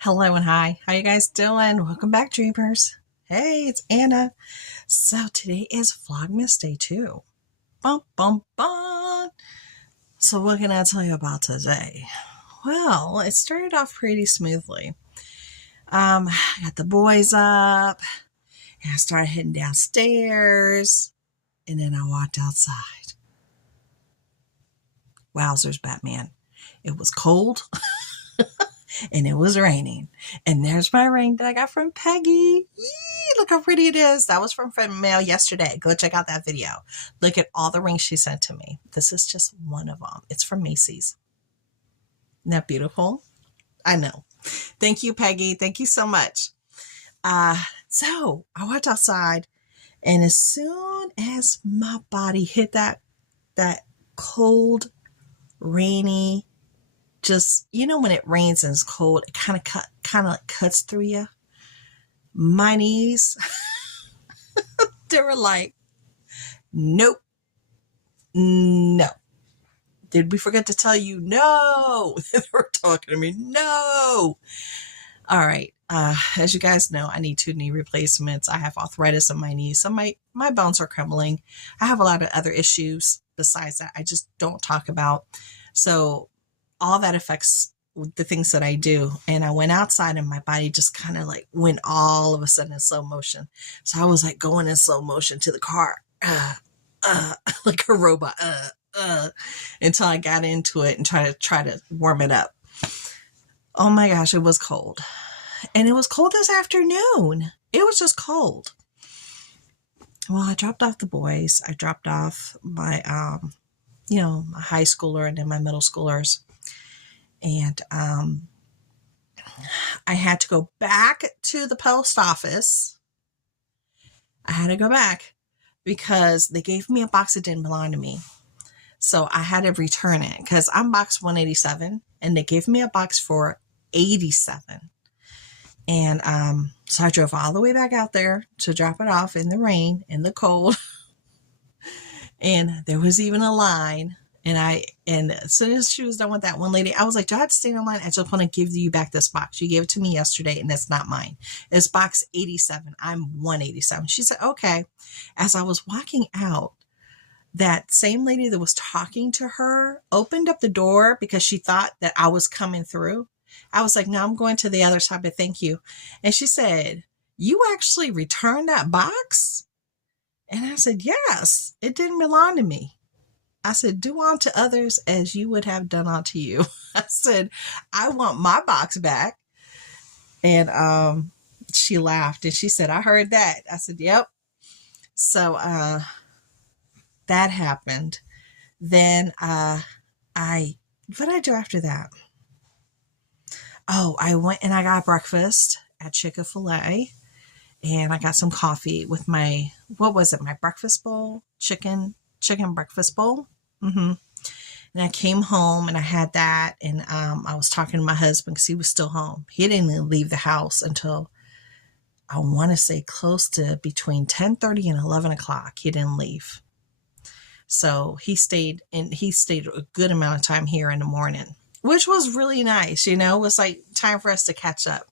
Hello and hi. How you guys doing? Welcome back, Dreamers. Hey, it's Anna. So today is Vlogmas Day 2. Bum, bum, bum. So what can I tell you about today? Well, it started off pretty smoothly. I got the boys up, and I started heading downstairs, and then I walked outside. Wowzers, Batman. It was cold. And it was raining. And there's my ring that I got from Peggy. Yee, look how pretty it is. That was from mail yesterday. Go check out that video. Look at all the rings she sent to me. This is just one of them. It's from Macy's. Isn't that beautiful? I know. Thank you, Peggy. Thank you so much. So I walked outside, and as soon as my body hit that cold, rainy, just, when it rains and it's cold, it kind of cuts through you. My knees, they were like, nope, no. Did we forget to tell you no? They were talking to me, no. All right. As you guys know, I need 2 knee replacements. I have arthritis in my knees, so my bones are crumbling. I have a lot of other issues besides that I just don't talk about. So all that affects the things that I do. And I went outside and my body just kind of like went all of a sudden in slow motion. So I was like going in slow motion to the car, like a robot, until I got into it and try to warm it up. Oh my gosh, it was cold. And it was cold this afternoon. It was just cold. Well, I dropped off the boys. I dropped off my, my high schooler and then my middle schoolers. And I had to go back to the post office. I had to go back because they gave me a box that didn't belong to me. So I had to return it because I'm box 187 and they gave me a box for 87. And so I drove all the way back out there to drop it off in the rain, in the cold. And there was even a line. And as soon as she was done with that one lady, I was like, do I have to stay in line? I just want to give you back this box. You gave it to me yesterday and it's not mine. It's box 87. I'm 187. She said, okay. As I was walking out, that same lady that was talking to her opened up the door because she thought that I was coming through. I was like, no, I'm going to the other side, but thank you. And she said, you actually returned that box? And I said, yes, it didn't belong to me. I said, do unto others as you would have done unto you. I said, I want my box back. And she laughed and she said, I heard that. I said, yep. So that happened. Then what did I do after that? Oh, I went and I got breakfast at Chick-fil-A. And I got some coffee with my, my breakfast bowl? Chicken breakfast bowl. And I came home and I had that. And I was talking to my husband because he was still home. He didn't even leave the house until, I want to say, close to between 10:30 and 11 o'clock. He didn't leave. So he stayed a good amount of time here in the morning, which was really nice. It was like time for us to catch up.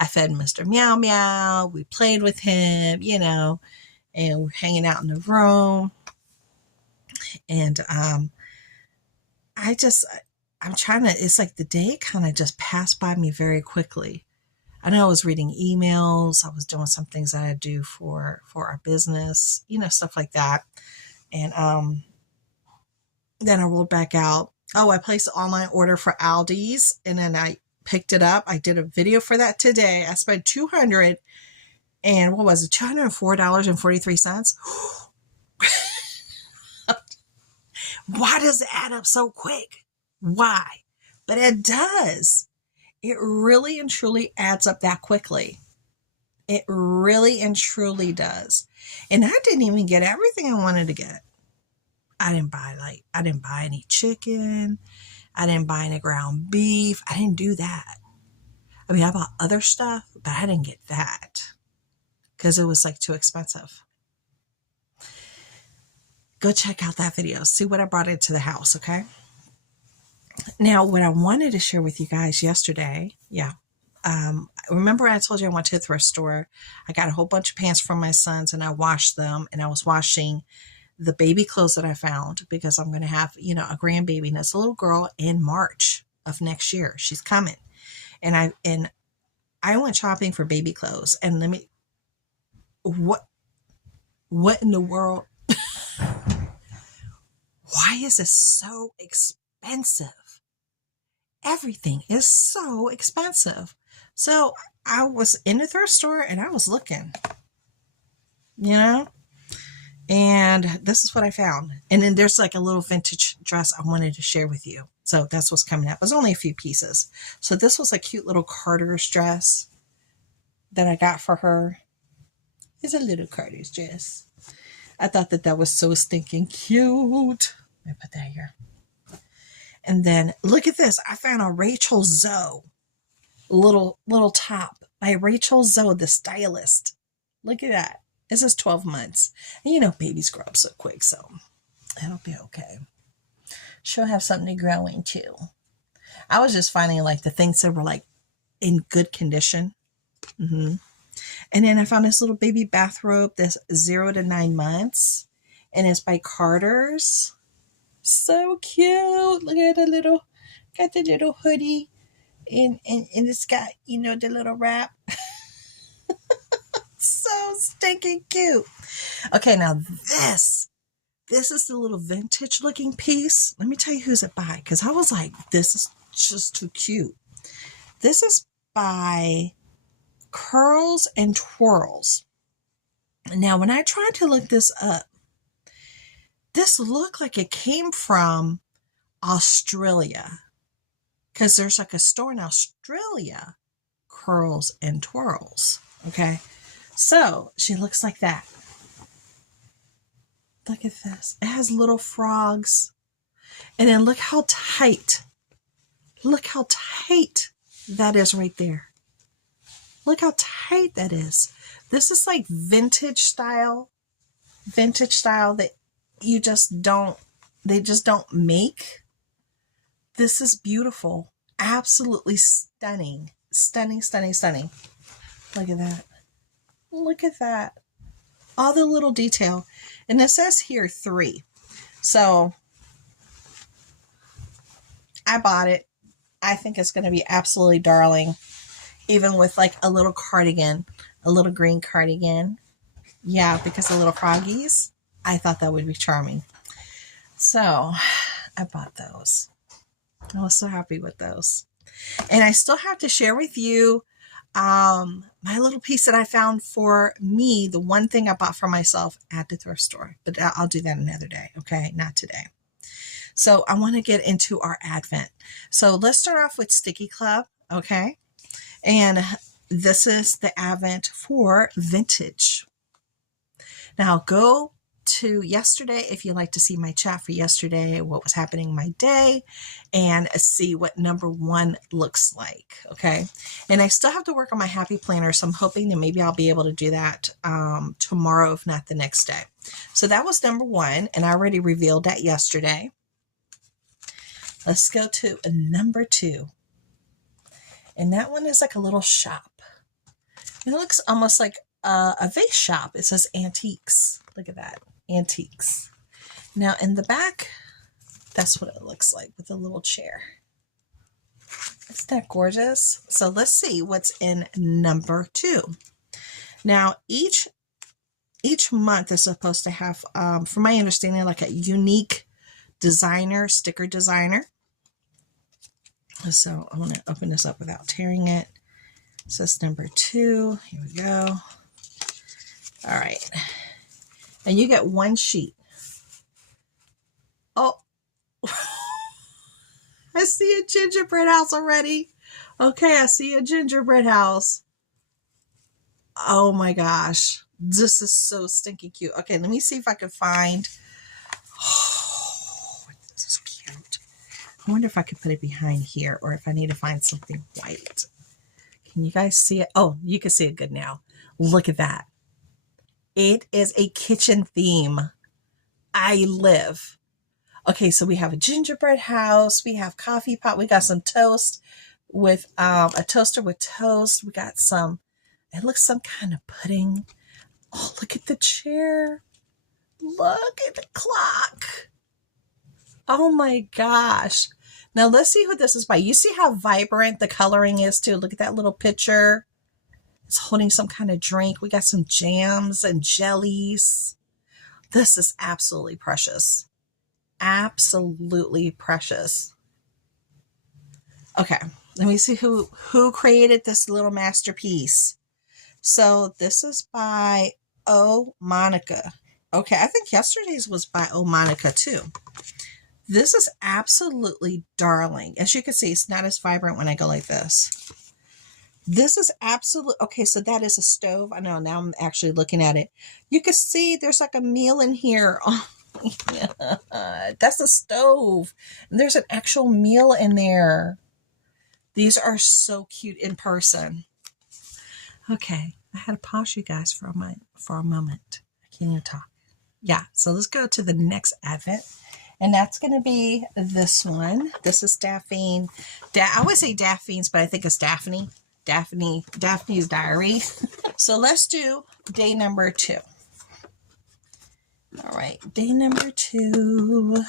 I fed Mr. Meow Meow. We played with him, and we're hanging out in the room. And I'm trying to, it's like the day kind of just passed by me very quickly. I know I was reading emails. I was doing some things that I do for our business, stuff like that. And then I rolled back out. Oh, I placed an online order for Aldi's and then I picked it up. I did a video for that today. I spent $204.43. Why does it add up so quick? Why? But it does. It really and truly adds up that quickly. It really and truly does. And I didn't even get everything I wanted to get. I didn't buy any chicken. I didn't buy any ground beef. I didn't do that. I mean, I bought other stuff, but I didn't get that because it was like too expensive. Go check out that video. See what I brought into the house, okay? Now, what I wanted to share with you guys yesterday, remember I told you I went to a thrift store. I got a whole bunch of pants from my sons and I washed them, and I was washing the baby clothes that I found because I'm going to have, a grandbaby, and it's a little girl in March of next year. She's coming. And I went shopping for baby clothes, and what in the world? Why is this so expensive? Everything is so expensive. So I was in the thrift store and I was looking, and this is what I found. And then there's like a little vintage dress I wanted to share with you. So that's what's coming up. It was only a few pieces. So this was a cute little Carter's dress that I got for her. It's a little Carter's dress. I thought that was so stinking cute. Let me put that here. And then look at this. I found a Rachel Zoe little top by Rachel Zoe, the stylist. Look at that. This is 12 months. And babies grow up so quick, so it'll be okay. She'll have something to grow into. I was just finding like the things that were like in good condition. And then I found this little baby bathrobe that's 0 to 9 months. And it's by Carter's. So cute. Look at got the little hoodie. And it's got, the little wrap. So stinking cute. Okay, now this is the little vintage looking piece. Let me tell you who's it by, because I was like, this is just too cute. This is by Curls and Twirls. Now, when I tried to look this up, this looked like it came from Australia, because there's like a store in Australia, Curls and Twirls. Okay, so she looks like that. Look at this. It has little frogs. And then look how tight. Look how tight that is right there. Look how tight that is. This is like vintage style that they just don't make. This is beautiful. Absolutely stunning. Stunning, stunning, stunning. Look at that. Look at that. All the little detail. And it says here 3. So I bought it. I think it's going to be absolutely darling. Even with like a little cardigan, a little green cardigan. Yeah, because of little froggies. I thought that would be charming. So I bought those. I was so happy with those. And I still have to share with you my little piece that I found for me, the one thing I bought for myself at the thrift store. But I'll do that another day, okay? Not today. So I want to get into our Advent. So let's start off with Sticky Club, okay? And this is the Advent for vintage. Now go to yesterday if you'd like to see my chat for yesterday, what was happening in my day, and see what number 1 looks like. Okay, and I still have to work on my happy planner, so I'm hoping that maybe I'll be able to do that tomorrow, if not the next day. So that was number 1, and I already revealed that yesterday. Let's go to number 2, and that one is like a little shop. It looks almost like a vase shop. It says antiques. Look at that. Antiques. Now in the back, that's what it looks like with a little chair. Isn't that gorgeous? So let's see what's in number 2. Now each month is supposed to have, from my understanding, like a unique designer, sticker designer. So I want to open this up without tearing it. So it's number 2. Here we go. All right. And you get 1 sheet. Oh, I see a gingerbread house already. Okay, I see a gingerbread house. Oh my gosh. This is so stinky cute. Okay, let me see if I can find. Oh, this is cute. I wonder if I could put it behind here or if I need to find something white. Can you guys see it? Oh, you can see it good now. Look at that. It is a kitchen theme. I live. Okay, so we have a gingerbread house. We have coffee pot. We got some toast. with a toaster with toast. We got some, it looks some kind of pudding. Oh, look at the chair. Look at the clock. Oh my gosh. Now let's see who this is by. You see how vibrant the coloring is too. Look at that little picture. It's holding some kind of drink. We got some jams and jellies. This is absolutely precious. Absolutely precious. Okay, let me see who created this little masterpiece. So this is by Oh Monica. Okay, I think yesterday's was by Oh Monica too. This is absolutely darling. As you can see, it's not as vibrant when I go like this. This is absolute. Okay, so that is a stove. I know, now I'm actually looking at it. You can see there's like a meal in here. Oh, yeah, that's a stove. And there's an actual meal in there. These are so cute in person. Okay, I had to pause you guys for a moment. I can't even talk. Yeah, so let's go to the next advent. And that's going to be this one. This is Daphne. I would say Daphne's, but I think it's Daphne. Daphne's Diary. So let's do day number 2. All right, day number 2.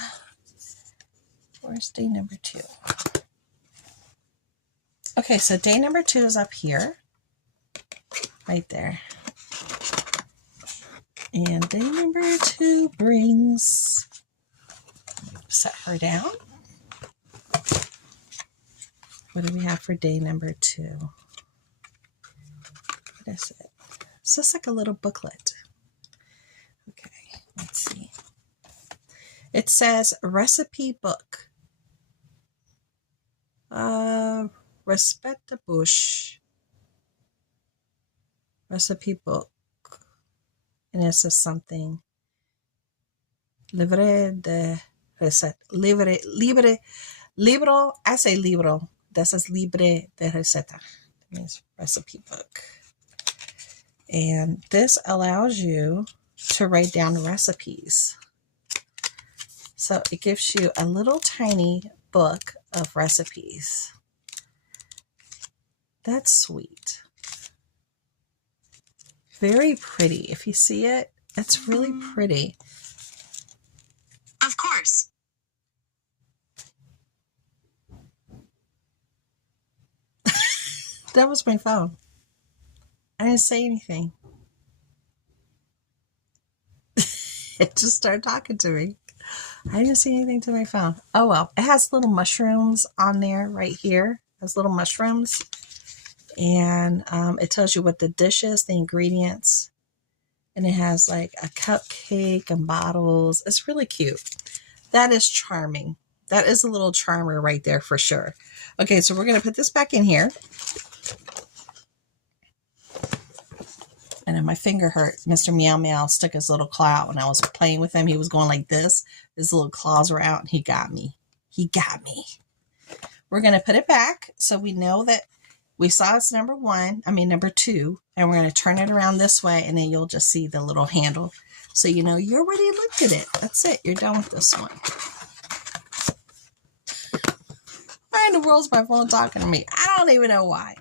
Where's day number 2? Okay, so day number 2 is up here. Right there. And day number 2 brings, set her down. What do we have for day number 2? What is it? It's just like a little booklet. Okay, let's see. It says recipe book. Respect the bush. Recipe book. And it says something. Libre de receta. Libro. I say libro. That says libre de receta. It means recipe book. And this allows you to write down recipes. So it gives you a little tiny book of recipes. That's sweet. Very pretty. If you see it, it's really pretty. Of course. That was my phone. I didn't say anything. It just started talking to me. I didn't say anything to my phone. Oh well. It has little mushrooms on there right here. It has little mushrooms. And it tells you what the dish is, the ingredients. And it has like a cupcake and bottles. It's really cute. That is charming. That is a little charmer right there for sure. Okay, so we're going to put this back in here. And then my finger hurt. Mr. Meow Meow stuck his little claw out when I was playing with him. He was going like this. His little claws were out and he got me. He got me. We're going to put it back so we know that we saw it's number 2. And we're going to turn it around this way and then you'll just see the little handle. So you know you already looked at it. That's it. You're done with this one. Why in the world's my phone talking to me? I don't even know why.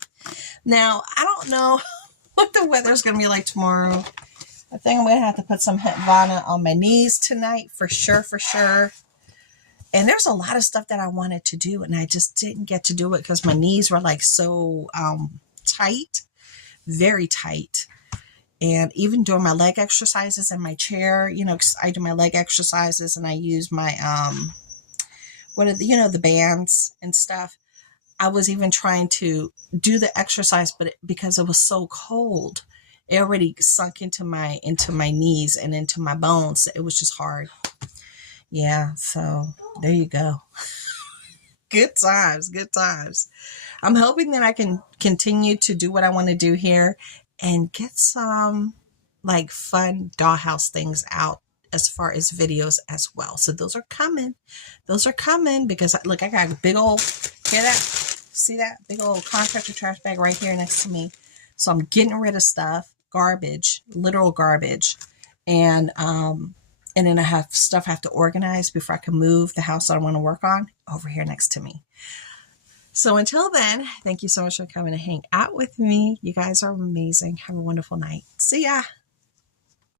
Now, I don't know what the weather's going to be like tomorrow. I think I'm going to have to put some Havana on my knees tonight for sure. And there's a lot of stuff that I wanted to do and I just didn't get to do it because my knees were like so tight, very tight. And even doing my leg exercises in my chair, you know, 'cause I do my leg exercises and I use my, the bands and stuff. I was even trying to do the exercise, but because it was so cold, it already sunk into my knees and into my bones. It was just hard. Yeah, so there you go. Good times. I'm hoping that I can continue to do what I want to do here and get some like fun dollhouse things out as far as videos as well. So those are coming. Because look, I got a big old, hear that? See that? Big old contractor trash bag right here next to me. So I'm getting rid of stuff, garbage, literal garbage. And then I have stuff I have to organize before I can move the house that I want to work on over here next to me. So until then, thank you so much for coming to hang out with me. You guys are amazing. Have a wonderful night. See ya.